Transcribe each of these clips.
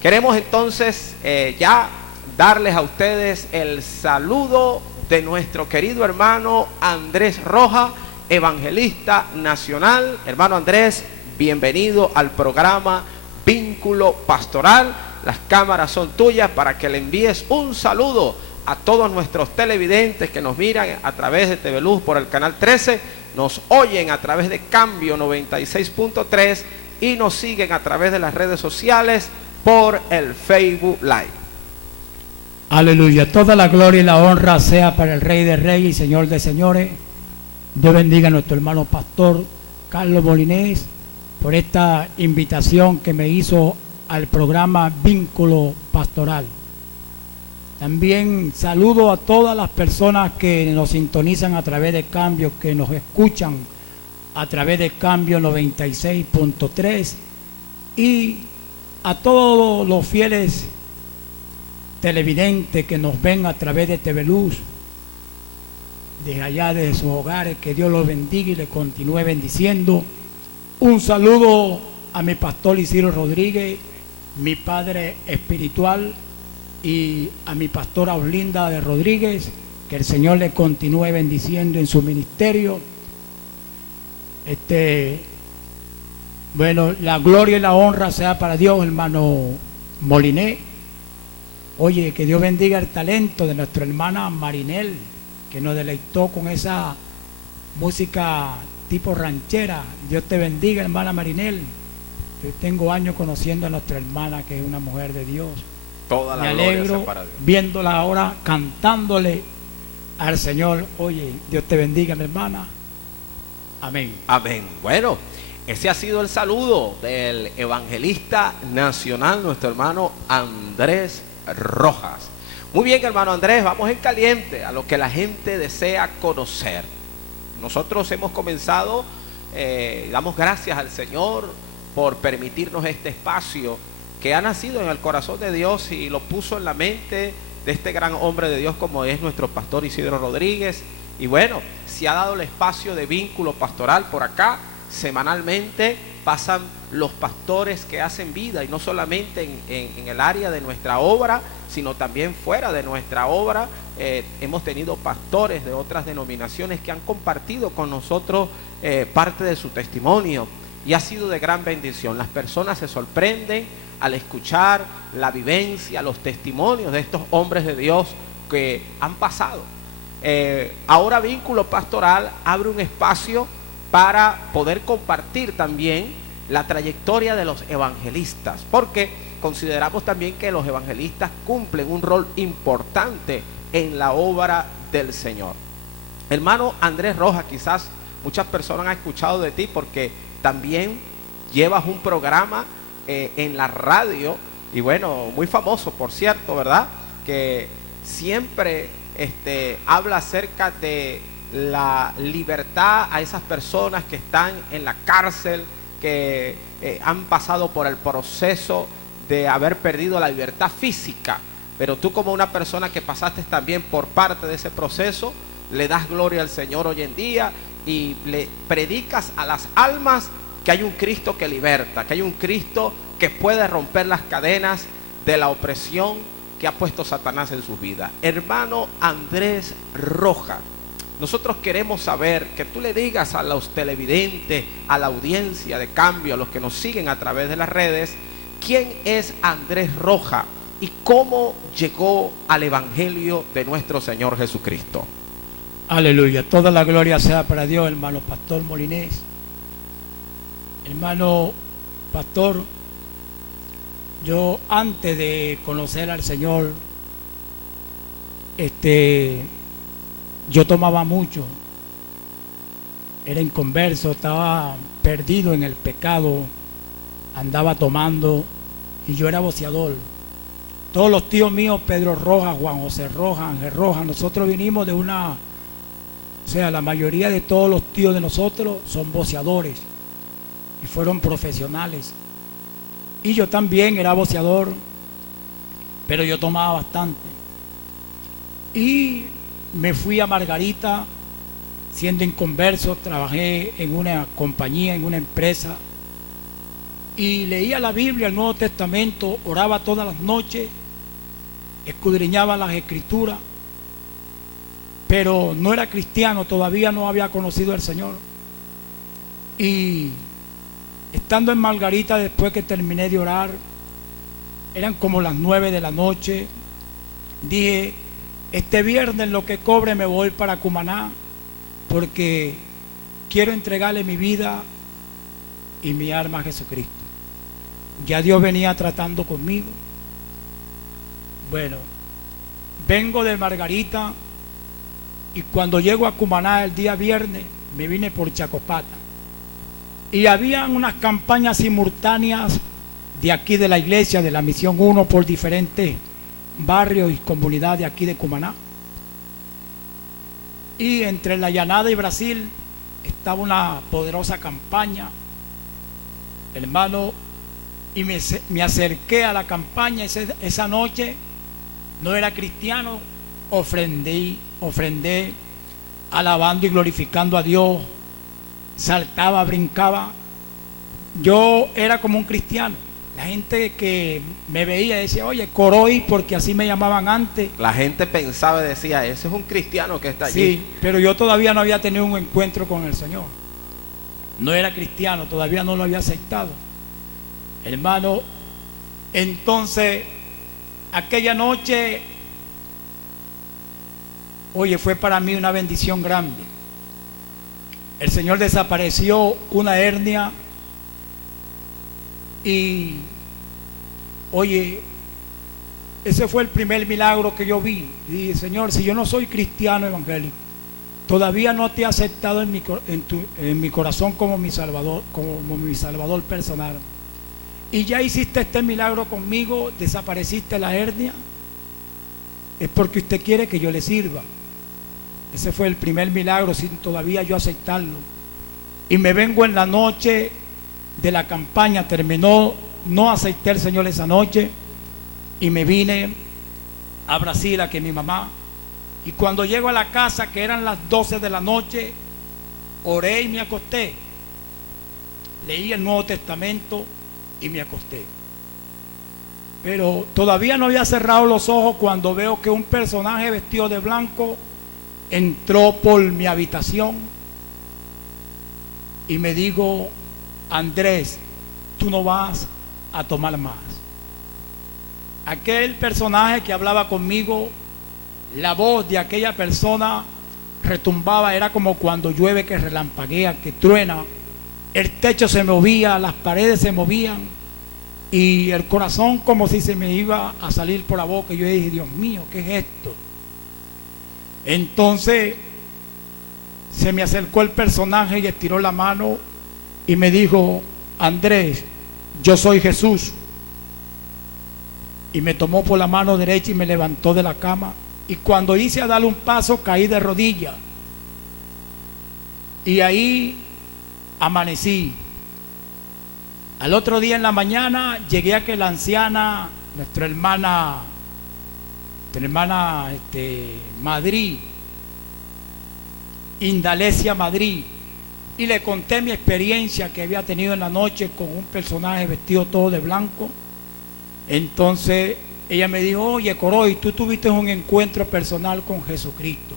Queremos entonces ya darles a ustedes el saludo de nuestro querido hermano Andrés Rojas, evangelista nacional. Hermano Andrés, bienvenido al programa Vínculo Pastoral. Las cámaras son tuyas para que le envíes un saludo a todos nuestros televidentes que nos miran a través de TV Luz por el canal 13, nos oyen a través de Cambio 96.3 y nos siguen a través de las redes sociales por el Facebook Live. Aleluya, toda la gloria y la honra sea para el Rey de Reyes y Señor de Señores. Dios bendiga a nuestro hermano pastor Carlos Molinés por esta invitación que me hizo al programa Vínculo Pastoral. También saludo a todas las personas que nos sintonizan a través de Cambio, que nos escuchan a través de Cambio 96.3 y a todos los fieles televidentes que nos ven a través de TV Luz, de allá de sus hogares. Que Dios los bendiga y les continúe bendiciendo. Un saludo a mi pastor Isidro Rodríguez, mi padre espiritual, y a mi pastora Olinda de Rodríguez, que el Señor le continúe bendiciendo en su ministerio. Bueno, la gloria y la honra sea para Dios, hermano Molinés. Oye, que Dios bendiga el talento de nuestra hermana Marinel, que nos deleitó con esa música tipo ranchera. Dios te bendiga, hermana Marinel. Yo tengo años conociendo a nuestra hermana, que es una mujer de Dios. Toda la Me gloria alegro sea para Dios, viéndola ahora cantándole al Señor. Oye, Dios te bendiga, mi hermana. Amén. Amén. Bueno, ese ha sido el saludo del evangelista nacional, nuestro hermano Andrés Rojas. Muy bien, hermano Andrés, vamos en caliente a lo que la gente desea conocer. Nosotros hemos comenzado, damos gracias al Señor por permitirnos este espacio que ha nacido en el corazón de Dios y lo puso en la mente de este gran hombre de Dios como es nuestro pastor Isidro Rodríguez. Y bueno, se ha dado el espacio de vínculo pastoral por acá. Semanalmente pasan los pastores que hacen vida, y no solamente en el área de nuestra obra, sino también fuera de nuestra obra. Hemos tenido pastores de otras denominaciones que han compartido con nosotros parte de su testimonio, y ha sido de gran bendición. Las personas se sorprenden al escuchar la vivencia, los testimonios de estos hombres de Dios que han pasado. Ahora Vínculo Pastoral abre un espacio para poder compartir también la trayectoria de los evangelistas, porque consideramos también que los evangelistas cumplen un rol importante en la obra del Señor. Hermano Andrés Rojas, quizás muchas personas han escuchado de ti porque también llevas un programa en la radio, y bueno, muy famoso, por cierto, ¿verdad? Que siempre habla acerca de la libertad a esas personas que están en la cárcel, que han pasado por el proceso de haber perdido la libertad física, pero tú, como una persona que pasaste también por parte de ese proceso, le das gloria al Señor hoy en día y le predicas a las almas que hay un Cristo que liberta, que hay un Cristo que puede romper las cadenas de la opresión que ha puesto Satanás en sus vidas. Hermano Andrés Rojas, nosotros queremos saber, que tú le digas a los televidentes, a la audiencia de Cambio, a los que nos siguen a través de las redes, quién es Andrés Rojas y cómo llegó al Evangelio de nuestro Señor Jesucristo. Aleluya, toda la gloria sea para Dios, hermano pastor Molinés. Hermano pastor, yo antes de conocer al Señor, yo tomaba mucho, era inconverso, estaba perdido en el pecado, andaba tomando, y yo era boceador. Todos los tíos míos, Pedro Rojas, Juan José Rojas, Ángel Rojas, nosotros vinimos de una, la mayoría de todos los tíos de nosotros son boceadores y fueron profesionales. Y yo también era boceador, pero yo tomaba bastante. Y me fui a Margarita siendo inconverso, trabajé en una compañía, en una empresa, y leía la Biblia, el Nuevo Testamento, oraba todas las noches, escudriñaba las Escrituras, pero no era cristiano, todavía no había conocido al Señor. Y estando en Margarita, después que terminé de orar, eran como las 9 de la noche, dije, este viernes lo que cobre me voy para Cumaná, porque quiero entregarle mi vida y mi alma a Jesucristo. Ya Dios venía tratando conmigo. Bueno, vengo de Margarita y cuando llego a Cumaná el día viernes, me vine por Chacopata. Y habían unas campañas simultáneas de aquí de la iglesia, de la Misión 1, por diferentes barrios y comunidades aquí de Cumaná. Y entre La Llanada y Brasil estaba una poderosa campaña, hermano, y me acerqué a la campaña esa noche. No era cristiano, ofrendé, alabando y glorificando a Dios, saltaba, brincaba. Yo era como un cristiano. La gente que me veía decía, oye, Coroy, porque así me llamaban antes. La gente pensaba y decía, ese es un cristiano que está allí. Sí, pero yo todavía no había tenido un encuentro con el Señor. No era cristiano, todavía no lo había aceptado. Hermano, entonces, aquella noche, oye, fue para mí una bendición grande. El Señor desapareció una hernia y, oye, ese fue el primer milagro que yo vi. Y dije, Señor, si yo no soy cristiano evangélico, todavía no te he aceptado en mi corazón como mi Salvador personal, y ya hiciste este milagro conmigo, desapareciste la hernia, es porque usted quiere que yo le sirva. Ese fue el primer milagro sin todavía yo aceptarlo. Y me vengo en la noche de la campaña, terminó, no acepté al Señor esa noche y me vine a Brasil, a que mi mamá. Y cuando llego a la casa, que eran las 12 de la noche, oré y me acosté. Leí el Nuevo Testamento y me acosté. Pero todavía no había cerrado los ojos cuando veo que un personaje vestido de blanco entró por mi habitación y me dijo, Andrés, tú no vas a tomar más. Aquel personaje que hablaba conmigo, la voz de aquella persona retumbaba, era como cuando llueve, que relampaguea, que truena. El techo se movía, las paredes se movían y el corazón como si se me iba a salir por la boca. Y yo dije, Dios mío, ¿qué es esto? Entonces se me acercó el personaje y estiró la mano y me dijo, Andrés, yo soy Jesús. Y me tomó por la mano derecha y me levantó de la cama. Y cuando hice a darle un paso, caí de rodillas. Y ahí amanecí. Al otro día en la mañana llegué a que la anciana, nuestra hermana Madrid, Indalecia Madrid, y le conté mi experiencia que había tenido en la noche con un personaje vestido todo de blanco. Entonces ella me dijo, oye, Coroy, tú tuviste un encuentro personal con Jesucristo,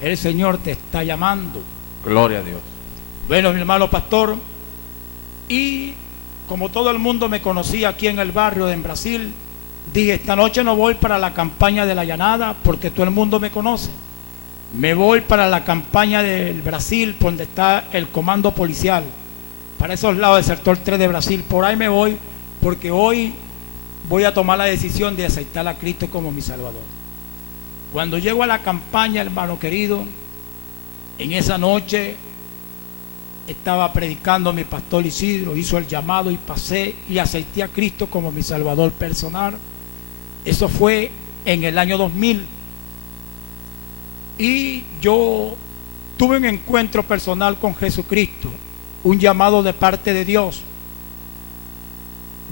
el Señor te está llamando. Gloria a Dios. Bueno, mi hermano pastor, y como todo el mundo me conocía aquí en el barrio en Brasil, dije, esta noche no voy para la campaña de La Llanada porque todo el mundo me conoce. Me voy para la campaña del Brasil, por donde está el comando policial, para esos lados del sector 3 de Brasil. Por ahí me voy, porque hoy voy a tomar la decisión de aceptar a Cristo como mi Salvador. Cuando llego a la campaña, hermano querido, en esa noche estaba predicando mi pastor Isidro, hizo el llamado y pasé y acepté a Cristo como mi Salvador personal. Eso fue en el año 2000. Y yo tuve un encuentro personal con Jesucristo, un llamado de parte de Dios.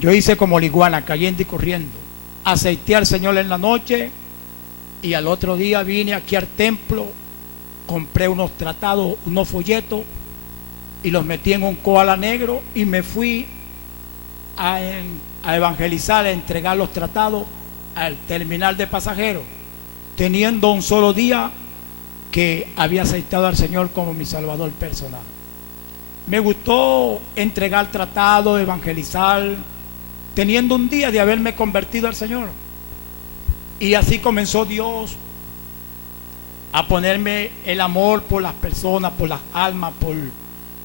Yo hice como la iguana, cayendo y corriendo. Acepté al Señor en la noche y al otro día vine aquí al templo, compré unos tratados, unos folletos y los metí en un koala negro y me fui a evangelizar, a entregar los tratados al terminal de pasajeros, teniendo un solo día que había aceptado al Señor como mi Salvador personal. Me gustó entregar tratados, evangelizar, teniendo un día de haberme convertido al Señor. Y así comenzó Dios a ponerme el amor por las personas, por las almas, por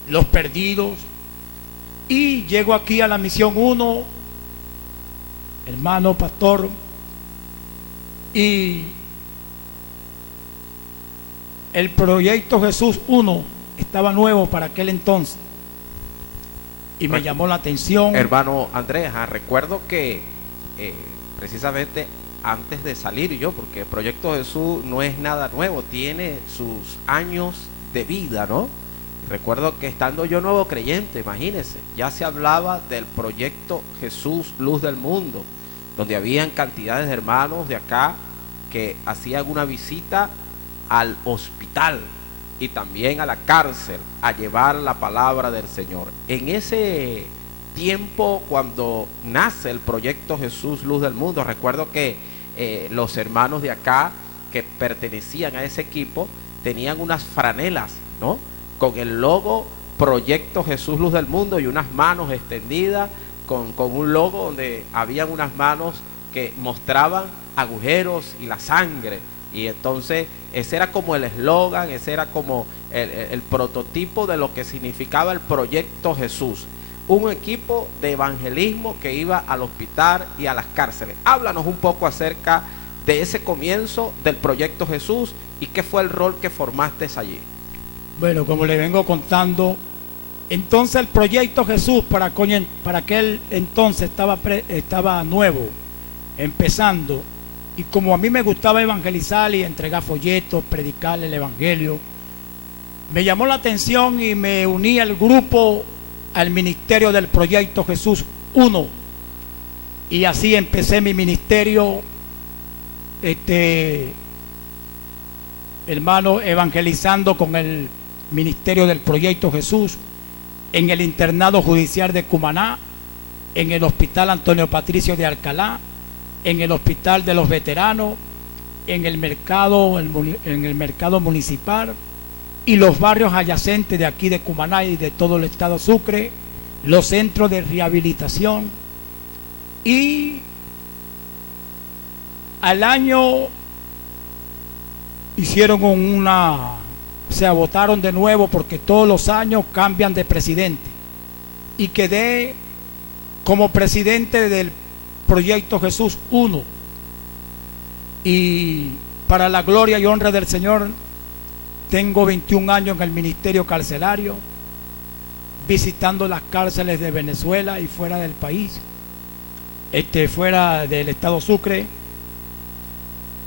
los perdidos. Y llego aquí a la misión 1, hermano pastor, y el proyecto Jesús 1 estaba nuevo para aquel entonces y me llamó la atención. Hermano Andrés, recuerdo que precisamente antes de salir yo, porque el proyecto Jesús no es nada nuevo, tiene sus años de vida, ¿no? Recuerdo que estando yo nuevo creyente, imagínense, ya se hablaba del proyecto Jesús Luz del Mundo, donde habían cantidades de hermanos de acá que hacían una visita al hospital y también a la cárcel a llevar la palabra del Señor. En ese tiempo, cuando nace el proyecto Jesús Luz del Mundo, recuerdo que los hermanos de acá que pertenecían a ese equipo tenían unas franelas, ¿no?, con el logo Proyecto Jesús Luz del Mundo y unas manos extendidas con un logo donde habían unas manos que mostraban agujeros y la sangre. Y entonces ese era como el eslogan, ese era como el prototipo de lo que significaba el Proyecto Jesús. Un equipo de evangelismo que iba al hospital y a las cárceles. Háblanos un poco acerca de ese comienzo del Proyecto Jesús y qué fue el rol que formaste allí. Bueno, como le vengo contando, entonces el Proyecto Jesús para aquel entonces estaba nuevo, empezando. Y como a mí me gustaba evangelizar y entregar folletos, predicar el evangelio, me llamó la atención y me uní al grupo, al ministerio del Proyecto Jesús 1. Y así empecé mi ministerio, hermano, evangelizando con el ministerio del Proyecto Jesús en el internado judicial de Cumaná, en el hospital Antonio Patricio de Alcalá, en el hospital de los veteranos, en el mercado municipal y los barrios adyacentes de aquí de Cumaná y de todo el estado Sucre, los centros de rehabilitación. Y al año votaron de nuevo porque todos los años cambian de presidente, y quedé como presidente del Proyecto Jesús 1. Y para la gloria y honra del Señor, tengo 21 años en el ministerio carcelario, visitando las cárceles de Venezuela y fuera del país, fuera del estado Sucre,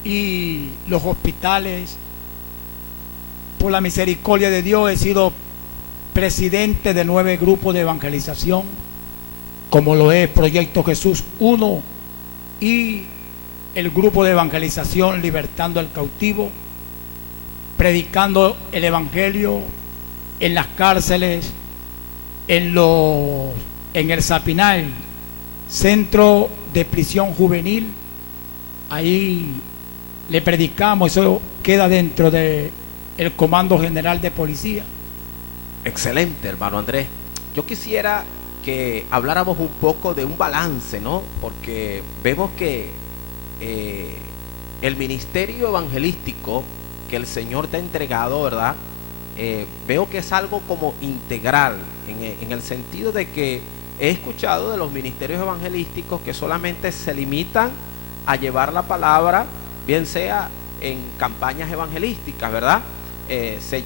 y los hospitales. Por la misericordia de Dios he sido presidente de 9 grupos de evangelización, como lo es Proyecto Jesús 1 y el grupo de evangelización Libertando al Cautivo, predicando el evangelio en las cárceles, en el Sapinal, centro de prisión juvenil. Ahí le predicamos, eso queda dentro de el Comando General de Policía. Excelente, hermano Andrés. Yo quisiera que habláramos un poco de un balance, ¿no? Porque vemos que el ministerio evangelístico que el Señor te ha entregado, ¿verdad? Veo que es algo como integral, en el sentido de que he escuchado de los ministerios evangelísticos que solamente se limitan a llevar la palabra, bien sea en campañas evangelísticas, ¿verdad? Se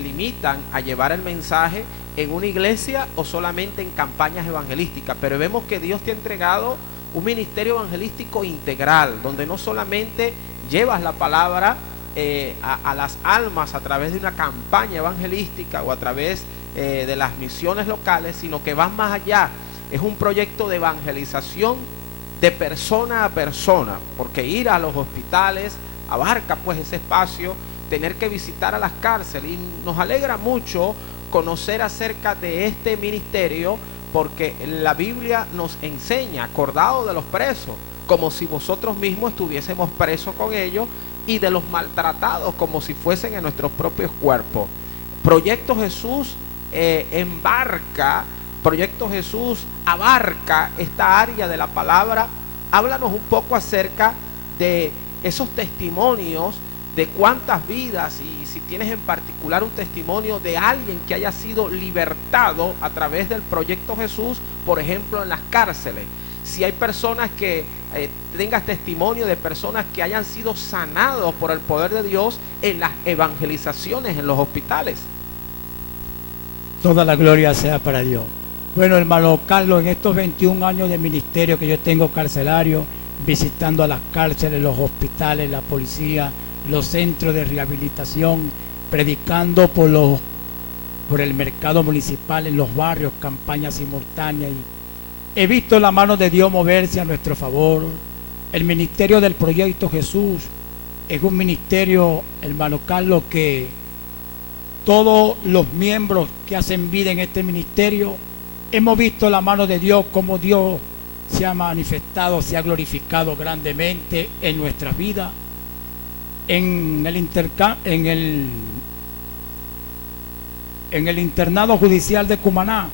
limitan a llevar el mensaje en una iglesia o solamente en campañas evangelísticas, pero vemos que Dios te ha entregado un ministerio evangelístico integral, donde no solamente llevas la palabra a las almas a través de una campaña evangelística o a través de las misiones locales, sino que vas más allá. Es un proyecto de evangelización de persona a persona, porque ir a los hospitales abarca pues ese espacio, tener que visitar a las cárceles, y nos alegra mucho conocer acerca de este ministerio, porque la Biblia nos enseña, acordado de los presos, como si vosotros mismos estuviésemos presos con ellos, y de los maltratados, como si fuesen en nuestros propios cuerpos. Proyecto Jesús Proyecto Jesús abarca esta área de la palabra. Háblanos un poco acerca de esos testimonios, de cuántas vidas, y si tienes en particular un testimonio de alguien que haya sido libertado a través del Proyecto Jesús, por ejemplo en las cárceles. Si hay personas que tengas testimonio de personas que hayan sido sanados por el poder de Dios en las evangelizaciones en los hospitales. Toda la gloria sea para Dios. Bueno, hermano Carlos, en estos 21 años de ministerio que yo tengo carcelario, visitando a las cárceles, los hospitales, la policía, los centros de rehabilitación, predicando por el mercado municipal en los barrios, campañas simultáneas, y he visto la mano de Dios moverse a nuestro favor. El ministerio del Proyecto Jesús es un ministerio, hermano Carlos, que todos los miembros que hacen vida en este ministerio hemos visto la mano de Dios, como Dios se ha manifestado, se ha glorificado grandemente en nuestras vidas. En el internado judicial de Cumaná,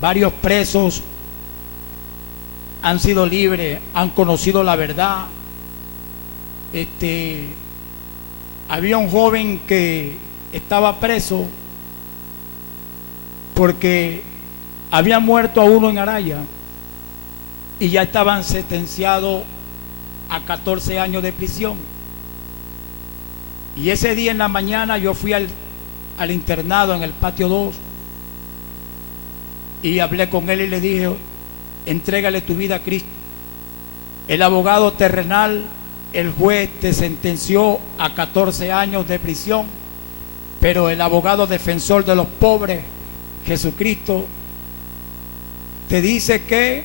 varios presos han sido libres, han conocido la verdad. Había un joven que estaba preso porque había muerto a uno en Araya y ya estaban sentenciados a 14 años de prisión. Y ese día en la mañana yo fui al internado en el patio 2 y hablé con él y le dije: entrégale tu vida a Cristo. El abogado terrenal, el juez te sentenció a 14 años de prisión, pero el abogado defensor de los pobres, Jesucristo, te dice que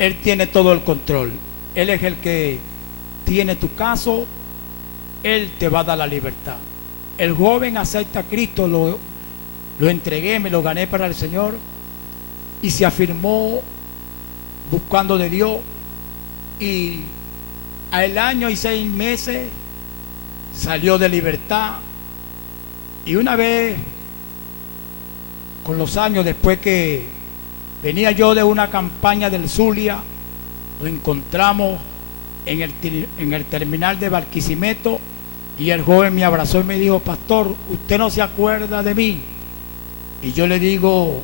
Él tiene todo el control. Él es el que tiene tu caso, Él te va a dar la libertad. El joven acepta a Cristo, lo entregué, me lo gané para el Señor, y se afirmó buscando de Dios, y al año y 6 meses salió de libertad. Y una vez, con los años, después que venía yo de una campaña del Zulia, lo encontramos en el terminal de Barquisimeto, y el joven me abrazó y me dijo: pastor, ¿usted no se acuerda de mí? Y yo le digo: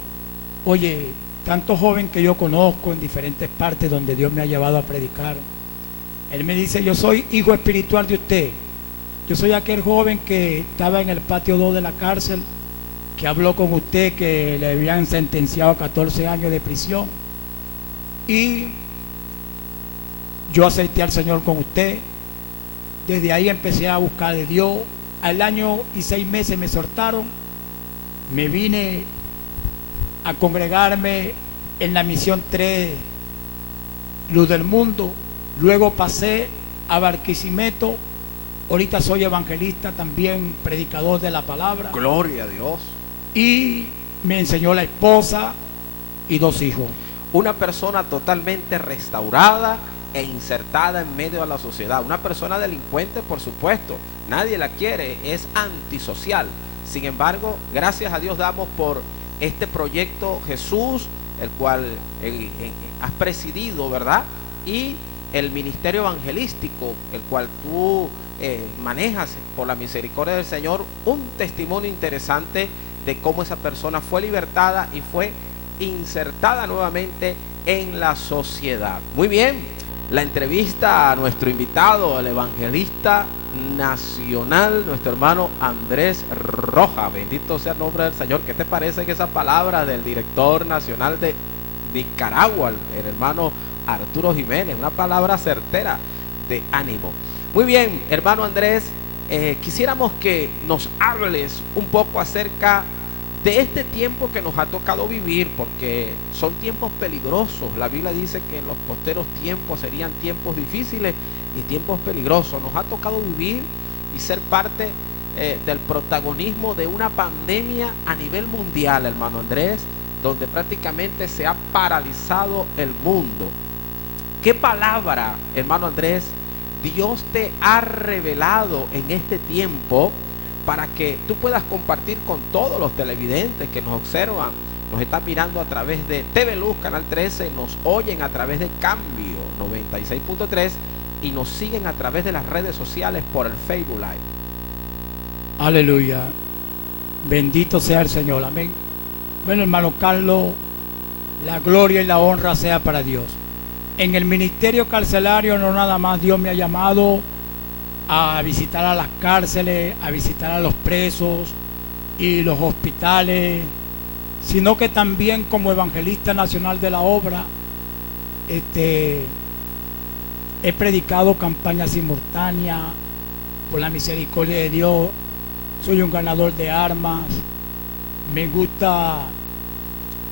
oye, tanto joven que yo conozco en diferentes partes donde Dios me ha llevado a predicar. Él me dice: yo soy hijo espiritual de usted. Yo soy aquel joven que estaba en el patio 2 de la cárcel, que habló con usted, que le habían sentenciado a 14 años de prisión. Y yo acepté al Señor con usted. Desde ahí empecé a buscar de Dios. Al año y 6 meses me soltaron. Me vine a congregarme en la misión 3, Luz del Mundo. Luego pasé a Barquisimeto. Ahorita soy evangelista, también predicador de la palabra. Gloria a Dios. Y me enseñó la esposa y 2 hijos. Una persona totalmente restaurada e insertada en medio de la sociedad. Una persona delincuente, por supuesto, nadie la quiere, es antisocial. Sin embargo, gracias a Dios damos por este proyecto Jesús, el cual has presidido, ¿verdad? Y el ministerio evangelístico, el cual tú manejas por la misericordia del Señor. Un testimonio interesante de cómo esa persona fue libertada y fue insertada nuevamente en la sociedad. Muy bien, la entrevista a nuestro invitado, el evangelista nacional, nuestro hermano Andrés Rojas. Bendito sea el nombre del Señor. ¿Qué te parece que esa palabra del director nacional de Nicaragua, el hermano Arturo Jiménez? Una palabra certera de ánimo. Muy bien, hermano Andrés, quisiéramos que nos hables un poco acerca de este tiempo que nos ha tocado vivir, porque son tiempos peligrosos. La Biblia dice que en los posteros tiempos serían tiempos difíciles y tiempos peligrosos. Nos ha tocado vivir y ser parte del protagonismo de una pandemia a nivel mundial, hermano Andrés, donde prácticamente se ha paralizado el mundo. ¿Qué palabra, hermano Andrés, Dios te ha revelado en este tiempo para que tú puedas compartir con todos los televidentes que nos observan, nos están mirando a través de TV Luz, Canal 13, nos oyen a través de Cambio 96.3 y nos siguen a través de las redes sociales por el Facebook Live? Aleluya. Bendito sea el Señor. Amén. Bueno, hermano Carlos, la gloria y la honra sea para Dios. En el ministerio carcelario no nada más Dios me ha llamado a visitar a las cárceles, a visitar a los presos y los hospitales, sino que también como evangelista nacional de la obra, he predicado campañas simultáneas por la misericordia de Dios. Soy un ganador de armas, me gusta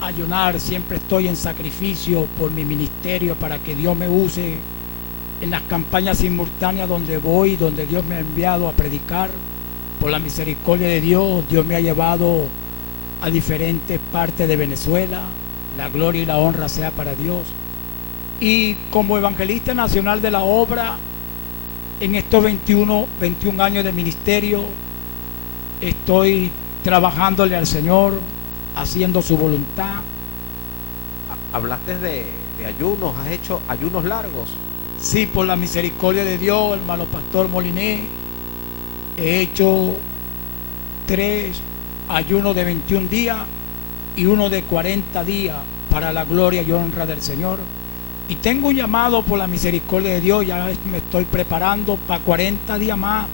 ayunar, siempre estoy en sacrificio por mi ministerio para que Dios me use en las campañas simultáneas donde voy, donde Dios me ha enviado a predicar. Por la misericordia de Dios, Dios me ha llevado a diferentes partes de Venezuela. La gloria y la honra sea para Dios. Y como evangelista nacional de la obra, en estos 21 años de ministerio, estoy trabajándole al Señor, haciendo su voluntad. Hablaste de ayunos, has hecho ayunos largos. Sí, por la misericordia de Dios, hermano Pastor Moliné, he hecho 3 ayunos de 21 días y uno de 40 días para la gloria y honra del Señor. Y tengo un llamado por la misericordia de Dios, ya me estoy preparando para 40 días más.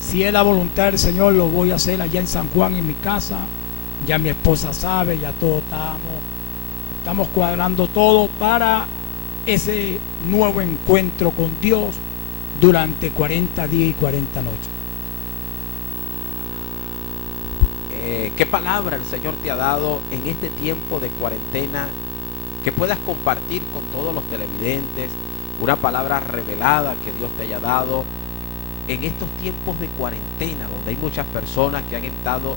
Si es la voluntad del Señor, lo voy a hacer allá en San Juan, en mi casa. Ya mi esposa sabe, ya todos estamos cuadrando todo para ese nuevo encuentro con Dios durante 40 días y 40 noches. ¿Qué palabra el Señor te ha dado en este tiempo de cuarentena que puedas compartir con todos los televidentes? Una palabra revelada que Dios te haya dado en estos tiempos de cuarentena, donde hay muchas personas que han entrado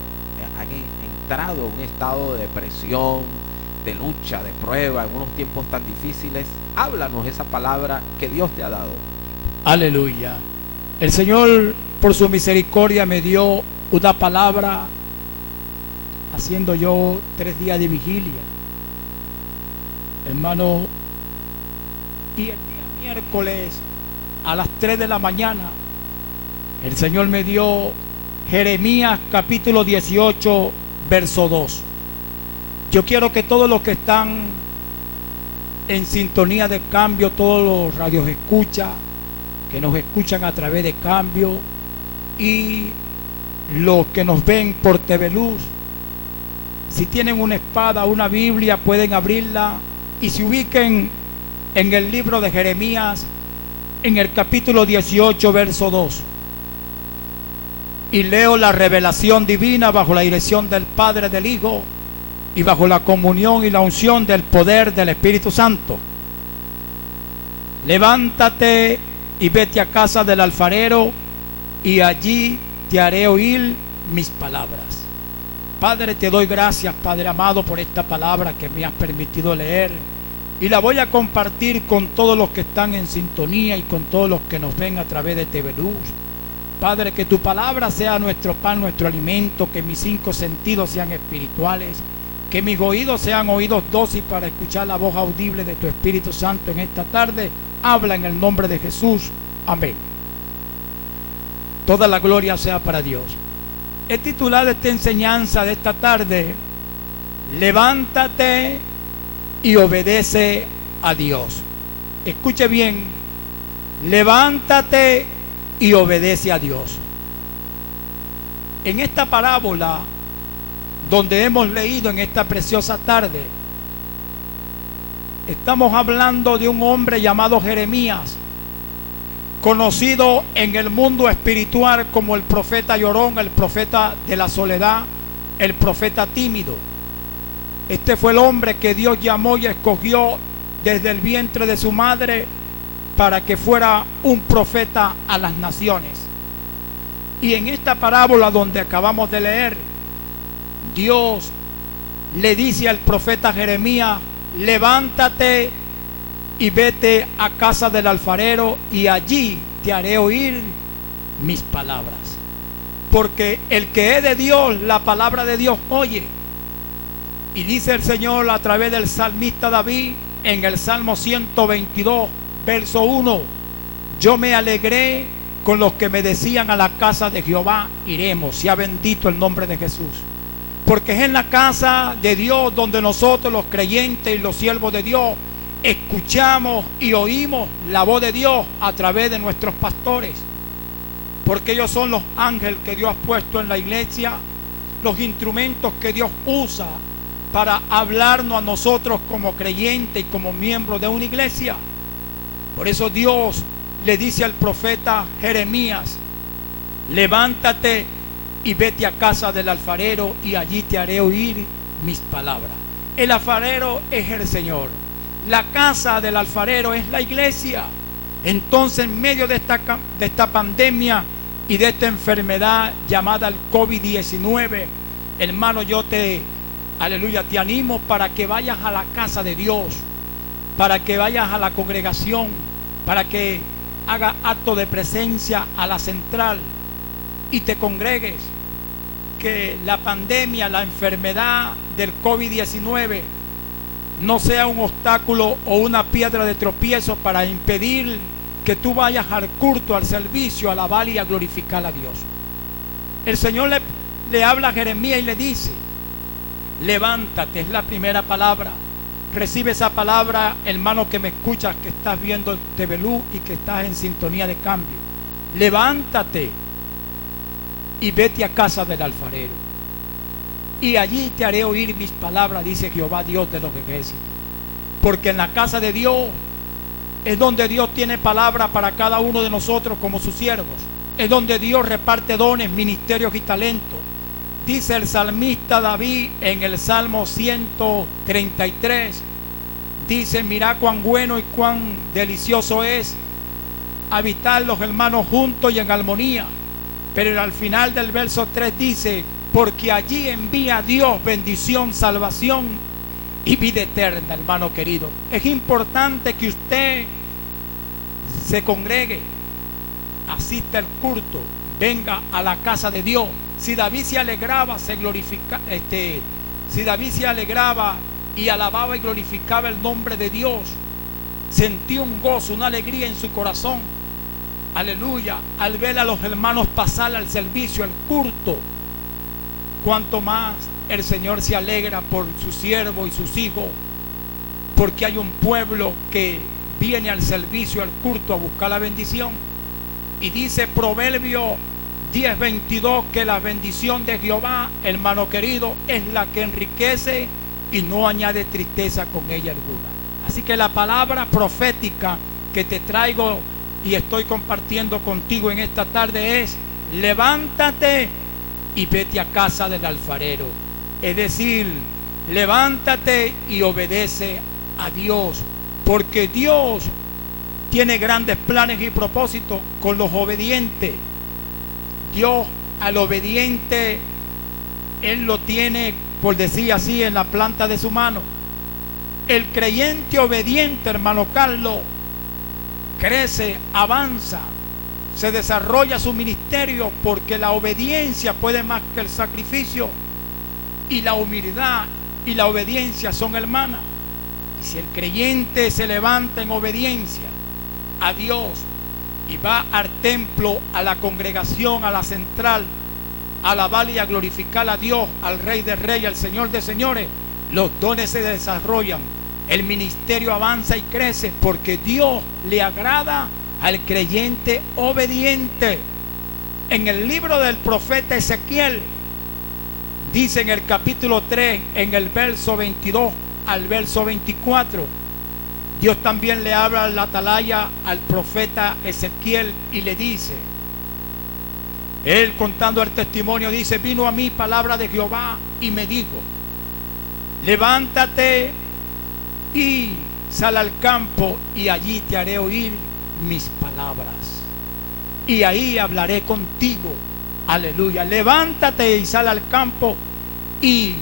en un estado de depresión, de lucha, de prueba, en unos tiempos tan difíciles. Háblanos esa palabra que Dios te ha dado. Aleluya. El Señor, por su misericordia, me dio una palabra haciendo yo 3 días de vigilia, hermano. Y el día miércoles a las 3 de la mañana, el Señor me dio Jeremías capítulo 18, verso 2. Yo quiero que todos los que están en sintonía de Cambio, todos los radios escucha, que nos escuchan a través de Cambio, y los que nos ven por TV Luz, si tienen una espada, una Biblia, pueden abrirla y se ubiquen en el libro de Jeremías, en el capítulo 18, verso 2. Y leo la revelación divina bajo la dirección del Padre, del Hijo, y bajo la comunión y la unción del poder del Espíritu Santo. Levántate y vete a casa del alfarero, y allí te haré oír mis palabras. Padre, te doy gracias, Padre amado, por esta palabra que me has permitido leer, y la voy a compartir con todos los que están en sintonía y con todos los que nos ven a través de TV Luz. Padre, que tu palabra sea nuestro pan, nuestro alimento, que mis 5 sentidos sean espirituales, que mis oídos sean oídos dóciles para escuchar la voz audible de tu Espíritu Santo en esta tarde. Habla en el nombre de Jesús. Amén. Toda la gloria sea para Dios. He titulado esta enseñanza de esta tarde: levántate y obedece a Dios. Escuche bien: levántate y obedece a Dios. En esta parábola donde hemos leído en esta preciosa tarde, estamos hablando de un hombre llamado Jeremías, conocido en el mundo espiritual como el profeta llorón, el profeta de la soledad, el profeta tímido. Este fue el hombre que Dios llamó y escogió desde el vientre de su madre para que fuera un profeta a las naciones. Y en esta parábola donde acabamos de leer, Dios le dice al profeta Jeremías: levántate y vete a casa del alfarero y allí te haré oír mis palabras. Porque el que es de Dios, la palabra de Dios oye. Y dice el Señor a través del salmista David en el Salmo 122, verso 1: yo me alegré con los que me decían, a la casa de Jehová iremos. Sea bendito el nombre de Jesús. Porque es en la casa de Dios donde nosotros, los creyentes y los siervos de Dios, escuchamos y oímos la voz de Dios a través de nuestros pastores. Porque ellos son los ángeles que Dios ha puesto en la iglesia, los instrumentos que Dios usa para hablarnos a nosotros como creyentes y como miembros de una iglesia. Por eso Dios le dice al profeta Jeremías: levántate y vete a casa del alfarero y allí te haré oír mis palabras. El alfarero es el Señor. La casa del alfarero es la iglesia. Entonces, en medio de esta pandemia y de esta enfermedad llamada el COVID-19, hermano, yo te animo para que vayas a la casa de Dios, para que vayas a la congregación, para que hagas acto de presencia a la central y te congregues. Que la pandemia, la enfermedad del COVID-19 no sea un obstáculo o una piedra de tropiezo para impedir que tú vayas al culto, al servicio, a alabar y a glorificar a Dios. El Señor le habla a Jeremías y le dice: levántate, es la primera palabra. Recibe esa palabra, hermano, que me escuchas, que estás viendo TVLU y que estás en sintonía de cambio. Levántate y vete a casa del alfarero y allí te haré oír mis palabras, dice Jehová Dios de los ejércitos. Porque en la casa de Dios es donde Dios tiene palabra para cada uno de nosotros como sus siervos. Es donde Dios reparte dones, ministerios y talentos. Dice el salmista David en el Salmo 133, dice: mirá cuán bueno y cuán delicioso es habitar los hermanos juntos y en armonía. Pero al final del verso 3 dice: porque allí envía Dios bendición, salvación y vida eterna. Hermano querido, es importante que usted se congregue, asista al culto, venga a la casa de Dios. Si David se alegraba, si David se alegraba y alababa y glorificaba el nombre de Dios, sentía un gozo, una alegría en su corazón, aleluya, al ver a los hermanos pasar al servicio, al culto. Cuanto más el Señor se alegra por su siervo y sus hijos, porque hay un pueblo que viene al servicio, al culto, a buscar la bendición. Y dice Proverbio 10:22 que la bendición de Jehová, hermano querido, es la que enriquece y no añade tristeza con ella alguna. Así que la palabra profética que te traigo y estoy compartiendo contigo en esta tarde es: levántate y vete a casa del alfarero. Es decir, levántate y obedece a Dios, porque Dios tiene grandes planes y propósitos con los obedientes. Dios al obediente, Él lo tiene, por decir así, en la planta de su mano. El creyente obediente, hermano Carlos, crece, avanza, se desarrolla su ministerio, porque la obediencia puede más que el sacrificio, y la humildad y la obediencia son hermanas. Y si el creyente se levanta en obediencia a Dios y va al templo, a la congregación, a la central, a alabar y a glorificar a Dios, al Rey de Reyes, al Señor de Señores, los dones se desarrollan, el ministerio avanza y crece, porque Dios le agrada al creyente obediente. En el libro del profeta Ezequiel dice en el capítulo 3, en el verso 22 al verso 24, Dios también le habla a la atalaya al profeta Ezequiel y le dice, él contando el testimonio, dice: vino a mí palabra de Jehová y me dijo: levántate y sal al campo y allí te haré oír mis palabras y ahí hablaré contigo. Aleluya. Levántate y sal al campo y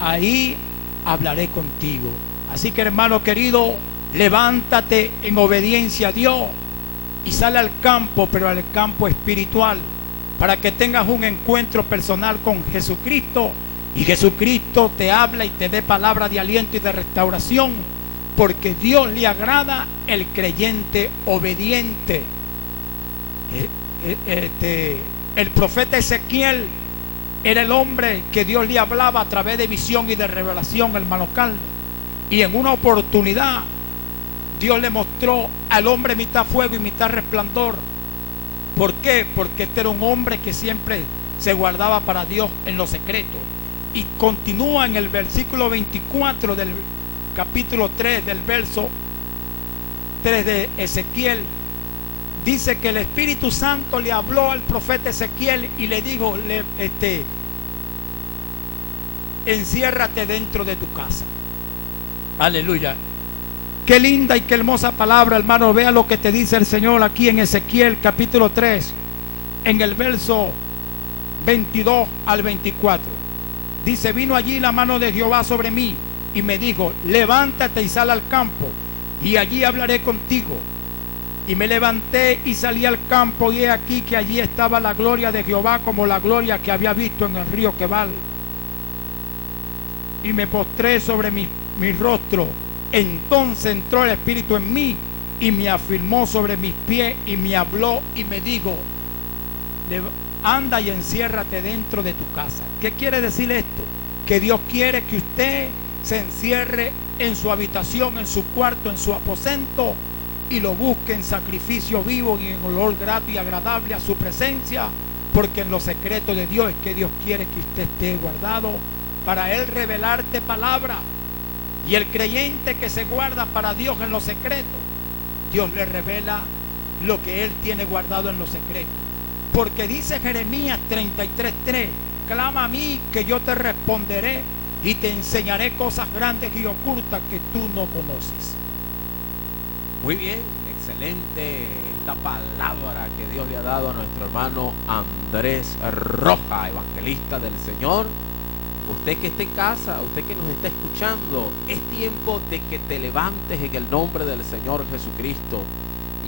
ahí hablaré contigo. Así que, hermano querido, levántate en obediencia a Dios y sale al campo, pero al campo espiritual, para que tengas un encuentro personal con Jesucristo, y Jesucristo te habla y te dé palabra de aliento y de restauración, porque Dios le agrada el creyente obediente. El profeta Ezequiel era el hombre que Dios le hablaba a través de visión y de revelación, hermano Carlos. Y en una oportunidad Dios le mostró al hombre mitad fuego y mitad resplandor. ¿Por qué? Porque este era un hombre que siempre se guardaba para Dios en lo secreto. Y continúa en el versículo 24 del capítulo 3, del verso 3 de Ezequiel. Dice que el Espíritu Santo le habló al profeta Ezequiel y le dijo, enciérrate dentro de tu casa. Aleluya. Qué linda y qué hermosa palabra, hermano. Vea lo que te dice el Señor aquí en Ezequiel capítulo 3, en el verso 22 al 24. Dice: vino allí la mano de Jehová sobre mí y me dijo, levántate y sal al campo, y allí hablaré contigo. Y me levanté y salí al campo, y he aquí que allí estaba la gloria de Jehová, como la gloria que había visto en el río Quebal. Y me postré sobre mi rostro. Entonces entró el Espíritu en mí y me afirmó sobre mis pies y me habló y me dijo: anda y enciérrate dentro de tu casa. ¿Qué quiere decir esto? Que Dios quiere que usted se encierre en su habitación, en su cuarto, en su aposento, y lo busque en sacrificio vivo y en olor grato y agradable a su presencia, porque en lo secreto de Dios es que Dios quiere que usted esté guardado para Él revelarte palabra. Y el creyente que se guarda para Dios en lo secreto, Dios le revela lo que Él tiene guardado en lo secreto. Porque dice Jeremías 33:3: clama a mí que yo te responderé y te enseñaré cosas grandes y ocultas que tú no conoces. Muy bien, excelente esta palabra que Dios le ha dado a nuestro hermano Andrés Rojas, evangelista del Señor. Usted que está en casa, usted que nos está escuchando, es tiempo de que te levantes en el nombre del Señor Jesucristo